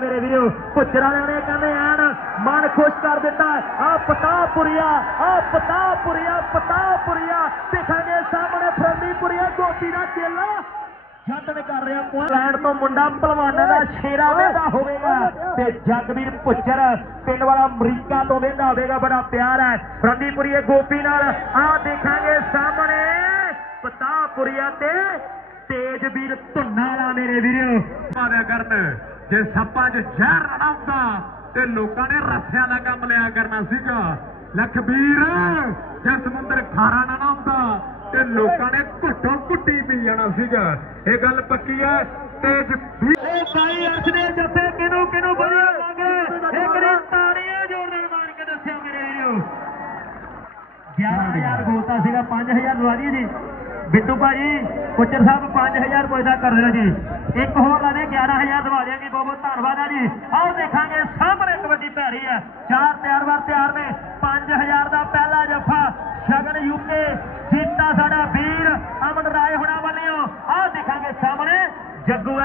ਮੇਰੇ ਵੀਰੋ ਪੁੱਛਰ ਵਾਲਿਆਂ ਨੇ ਕਹਿੰਦੇ ਆਣ ਮਨ ਖੁਸ਼ ਕਰ ਦਿੱਤਾ ਆ ਪਤਾਪੁਰੀਆ ਆ ਪਤਾਪੁਰੀਆ ਪਤਾਪੁਰੀਆ ਦੇਖਾਂਗੇ ਸਾਹਮਣੇ ਫਰੰਦੀਪੁਰੀਆ ਗੋਪੀ ਦਾ ਚੇਲਾ ਯਤਨ ਕਰ ਰਿਹਾ ਪੁਆਇੰਟ। ਤੋਂ ਮੁੰਡਾ ਪਹਿਲਵਾਨਾਂ ਦਾ ਸ਼ੇਰਾ ਵੇਂਦਾ ਹੋਵੇਗਾ। ਤੇ ਜਗਵੀਰ ਪੁੱਛਰ ਪਿੰਡ ਵਾਲਾ ਅਮਰੀਕਾ ਤੋਂ ਵੇਂਦਾ ਹੋਵੇਗਾ ਬੜਾ ਪਿਆਰ ਹੈ। ਫਰੰਦੀਪੁਰੀਏ ਗੋਪੀ ਨਾਲ। ਆ ਦੇਖਾਂਗੇ ਸਾਹਮਣੇ ਪਤਾਪੁਰੀਆ ਤੇ ਤੇਜਵੀਰ ਧੁੰਨਾ ਵਾਲਾ ਮੇਰੇ ਵੀਰੋ। ਮਾਰਿਆ ਕਰਨ। ਜੇ ਸੱਪਾਂ 'ਚ ਜ਼ਹਿਰ ਰਣਾ ਹੁੰਦਾ, ਤੇ ਲੋਕਾਂ ਨੇ ਰੱਸਿਆਂ ਦਾ ਕੰਮ ਲਿਆ ਕਰਨਾ ਸੀਗਾ। ਲਖਬੀਰ, ਜੇ ਸਮੁੰਦਰ ਖਾਰਾ ਨਾ ਹੁੰਦਾ, ਤੇ ਲੋਕਾਂ ਨੇ ਘੁੱਟੋ ਘੁੱਟੀ ਪੀ ਜਾਣਾ ਸੀਗਾ। ਇਹ ਗੱਲ ਪੱਕੀ ਹੈ? ਤੇਜ ਵੀ ਇਹ ਸਾਈ ਅਰਸ਼ ਦੇ ਜੱਫੇ ਕਿਨੂੰ ਕਿਨੂੰ ਵਧੀਆ ਲੱਗੇ ਇੱਕ ਨੇ ਤਾੜੀਆਂ ਜੋਰਦਾਰ ਮਾਰ ਕੇ ਦੱਸਿਆ ਮੇਰੇ ਵੀਰੋ। 11000 ਬੋਲਤਾ ਸੀਗਾ 5000 ਦਵਾਰੀ ਜੀ। ਬਿੱਟੂ ਭਾਜੀ, ਪੁੱਤਰ ਸਾਹਿਬ 5000 ਪੁੱਛਦਾ ਕਰ ਰਿਹਾ ਜੀ। ਇੱਕ ਹੋਰ ਲਾ ਦੇ 11000 ਦਵਾ ਦਿਆਂਗੇ, ਬਹੁਤ ਬਹੁਤ ਧੰਨਵਾਦ ਹੈ ਜੀ। ਆਓ ਦੇਖਾਂਗੇ, ਸਾਹਮਣੇ ਕਬੱਡੀ ਪੈਰੀ ਹੈ ਚਾਰ ਤਿਆਰ ਵਾਰ ਤਿਆਰ ਨੇ 5000 ਦਾ ਪਹਿਲਾ ਜੱਫਾ। ਸ਼ਗਨ ਯੂਕੇ ਜੀਤਾ ਸਾਡਾ ਵੀਰ ਅਮਨ ਰਾਏ ਹੁਣਾ ਵੱਲੋਂ। ਆਓ ਦੇਖਾਂਗੇ ਸਾਹਮਣੇ, ਜੱਗੂ